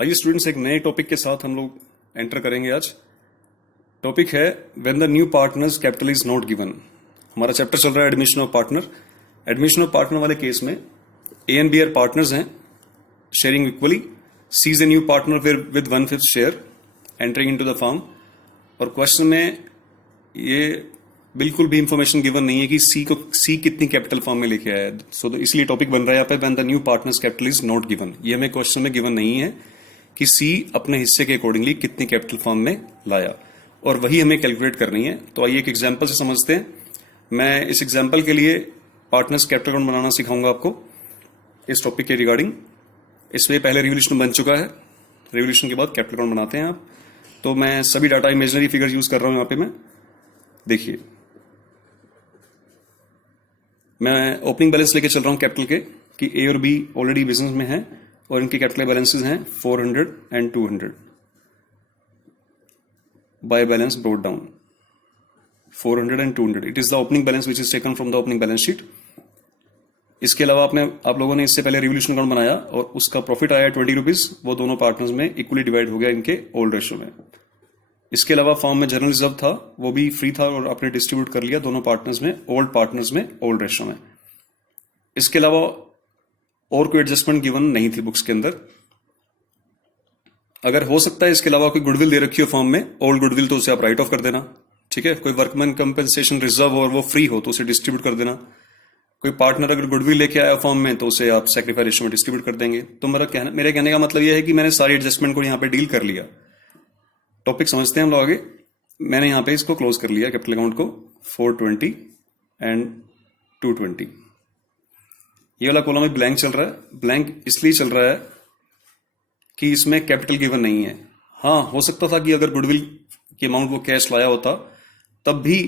आइए स्टूडेंट्स, एक नए टॉपिक के साथ हम लोग एंटर करेंगे आज। टॉपिक है when the new partners capital is not given. हमारा चैप्टर चल रहा है admission of partner. Admission of partner वाले केस में A and B are partners हैं, sharing equally. C is a new partner with 1/5 share entering into the firm. और question में ये बिल्कुल भी इंफॉर्मेशन गिवन नहीं है कि सी कितनी कैपिटल फॉर्म में लेके आया है। तो इसलिए टॉपिक बन रहा है यहाँ पे when the new partners capital is not given. ये हमें क्वेश्चन में गिवन नहीं है कि सी अपने हिस्से के अकॉर्डिंगली कितनी कैपिटल फॉर्म में लाया, और वही हमें कैलकुलेट करनी है। तो आइए एक एग्जांपल से समझते हैं। मैं इस एग्जांपल के लिए पार्टनर्स कैपिटल अकाउंट बनाना सिखाऊंगा आपको इस टॉपिक के रिगार्डिंग। इसमें पहले रिवोल्यूशन बन चुका है, रिवोल्यूशन के बाद कैपिटल अकाउंट बनाते हैं आप। तो मैं सभी डाटा इमेजनरी फिगर यूज कर रहा हूं यहाँ पे। मैं देखिए, मैं ओपनिंग बैलेंस लेके चल रहा हूं कैपिटल के कि ए और बी ऑलरेडी बिजनेस में है और इनके कैपिटल बैलेंसेस हैं 400 and 200 by balance brought down 400 and 200। It is the opening balance which is taken from the opening balance sheet. इसके अलावा आप लोगों ने इससे पहले रिवोल्यूशन अकाउंट बनाया और उसका प्रॉफिट आया 20 रुपीज। वो दोनों पार्टनर्स में इक्वली डिवाइड हो गया इनके ओल्ड रेशियो में। इसके अलावा फॉर्म में जनरल रिजर्व था, वो भी फ्री था और आपने डिस्ट्रीब्यूट कर लिया दोनों पार्टनर्स में, ओल्ड पार्टनर्स में ओल्ड रेशियो में। इसके अलावा और कोई एडजस्टमेंट गिवन नहीं थी बुक्स के अंदर। अगर हो सकता है इसके अलावा कोई गुडविल दे रखी हो फॉर्म में, ओल्ड गुडविल, तो उसे आप राइट ऑफ कर देना, ठीक है। कोई वर्कमैन कंपेंसेशन रिजर्व और वो फ्री हो तो उसे डिस्ट्रीब्यूट कर देना। कोई पार्टनर अगर गुडविल लेके आया फॉर्म में तो उसे आप सैक्रिफाइस रेशियो में डिस्ट्रीब्यूट कर देंगे। तो मेरे कहने का मतलब यह है कि मैंने सारी एडजस्टमेंट को यहाँ पे डील कर लिया। टॉपिक समझते हैं हम लोग आगे। मैंने यहाँ पे इसको क्लोज कर लिया कैपिटल अकाउंट को 420 एंड 220। ये वाला कॉलम में ब्लैंक चल रहा है। ब्लैंक इसलिए चल रहा है कि इसमें कैपिटल गिवन नहीं है। हाँ, हो सकता था कि अगर गुडविल की अमाउंट वो कैश लाया होता तब भी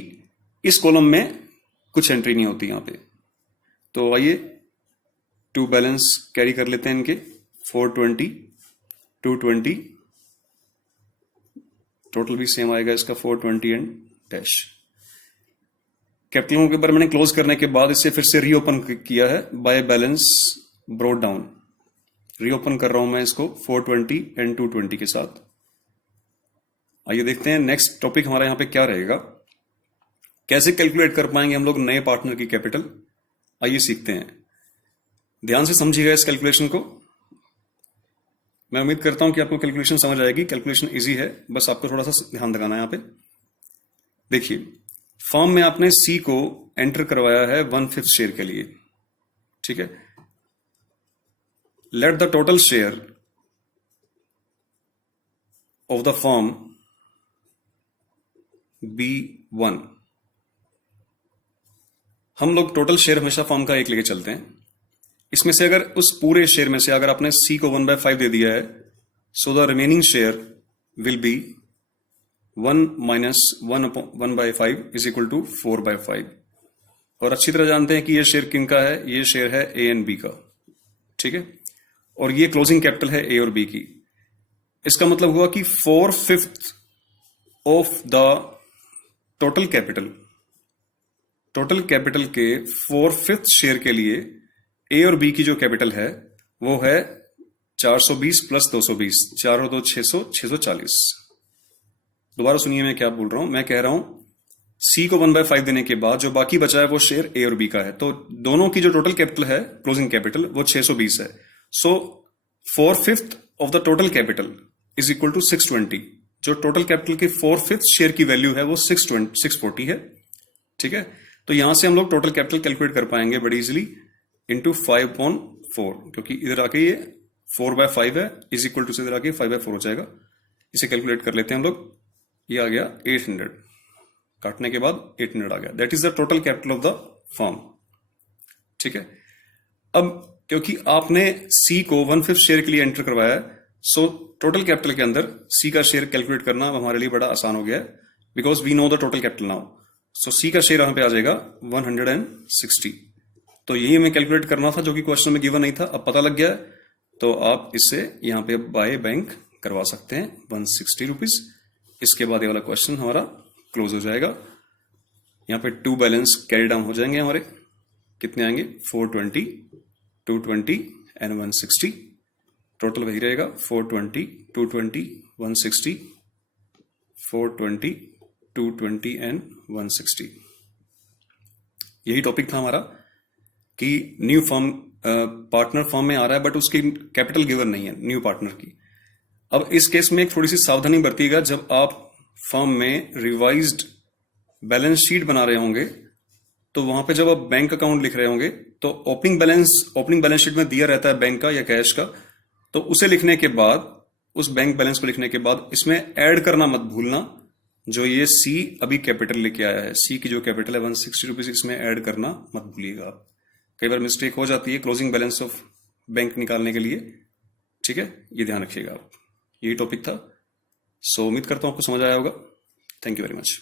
इस कॉलम में कुछ एंट्री नहीं होती यहाँ पे। तो आइए टू बैलेंस कैरी कर लेते हैं इनके 420 220। टोटल भी सेम आएगा इसका 420 एंड डैश। कैपिटल के बारे में मैंने क्लोज करने के बाद इसे फिर से रीओपन किया है by balance brought down. Reopen कर रहा हूं मैं इसको 420 एंड 220 के साथ। आइए देखते हैं नेक्स्ट टॉपिक हमारा यहां पे क्या रहेगा। कैसे कैलकुलेट कर पाएंगे हम लोग नए पार्टनर की कैपिटल, आइए सीखते हैं। ध्यान से समझिएगा इस कैलकुलेशन को। मैं उम्मीद करता हूं कि आपको कैलकुलेशन समझ आएगी। कैलकुलेशन इजी है, बस आपको थोड़ा सा ध्यान लगाना है यहां पे। देखिए, फॉर्म में आपने सी को एंटर करवाया है 1/5 शेयर के लिए, ठीक है। Let the total share of the firm be 1। हम लोग टोटल शेयर हमेशा फॉर्म का एक लेके चलते हैं। इसमें से अगर उस पूरे शेयर में से अगर आपने सी को 1/5 दे दिया है, so the remaining share will be 1 minus 1/5 is equal to 4/5। और अच्छी तरह जानते हैं कि ये शेयर किन का है। ये शेयर है ए एंड बी का, ठीक है। और ये क्लोजिंग कैपिटल है ए और बी की। इसका मतलब हुआ कि 4/5 of the total capital, total capital के 4/5 शेयर के लिए ए और बी की जो कैपिटल है वो है 420 प्लस 220, 4 और 2 600, 640। दोबारा सुनिए मैं क्या बोल रहा हूं। मैं कह रहा हूं सी को 1/5 देने के बाद जो बाकी बचा है वो शेयर ए और बी का है। तो दोनों की जो टोटल कैपिटल है, क्लोजिंग कैपिटल, वो 620 है। So 4/5 of the total capital is equal to 620। जो टोटल कैपिटल के 4/5 शेयर की वैल्यू है वो 640 है, ठीक है। तो यहां से हम लोग टोटल कैपिटल कैलकुलेट कर पाएंगे बड़ी इजिली इंटू 5/4, क्योंकि इधर आके ये 4/5 है, इज इक्वल टू से इधर आके 5/4 हो जाएगा। इसे कैलकुलेट कर लेते हैं हम लोग। ये आ गया 800, काटने के बाद 800 आ गया। That is the total capital of the firm, ठीक है। अब क्योंकि आपने सी को 1/5 शेयर के लिए एंटर करवाया है, सो टोटल कैपिटल के अंदर सी का शेयर कैलकुलेट करना हमारे लिए बड़ा आसान हो गया है, because we know the total capital now. So C का शेयर यहां पे आ जाएगा 160। तो यही हमें कैलकुलेट करना था, जो कि क्वेश्चन में गिवन नहीं था। अब पता लग गया है, तो आप इससे यहां पे बाय बैंक करवा सकते हैं 160 रुपीज। इसके बाद ये वाला क्वेश्चन हमारा क्लोज हो जाएगा। यहां पे टू बैलेंस कैरी डाउन हो जाएंगे हमारे। कितने आएंगे? 420, 220 एंड 160। टोटल वही रहेगा 420, 220, 160, 420, 220 एंड 160। यही टॉपिक था हमारा कि न्यू फर्म पार्टनर फर्म में आ रहा है बट उसकी कैपिटल गिवन नहीं है न्यू पार्टनर की। अब इस केस में एक थोड़ी सी सावधानी बरतिएगा, जब आप फर्म में रिवाइज्ड बैलेंस शीट बना रहे होंगे तो वहां पे जब आप बैंक अकाउंट लिख रहे होंगे तो ओपनिंग बैलेंस शीट में दिया रहता है बैंक का या कैश का, तो उसे लिखने के बाद, उस बैंक बैलेंस को लिखने के बाद इसमें ऐड करना मत भूलना, जो ये सी अभी कैपिटल लेके आया है, सी की जो कैपिटल है 160 रुपीज, इसमें ऐड करना मत भूलिएगा। कई बार मिस्टेक हो जाती है क्लोजिंग बैलेंस ऑफ बैंक निकालने के लिए, ठीक है, ये ध्यान रखिएगा आप। यही टॉपिक था। सो उम्मीद करता हूं आपको समझ आया होगा। Thank you very much.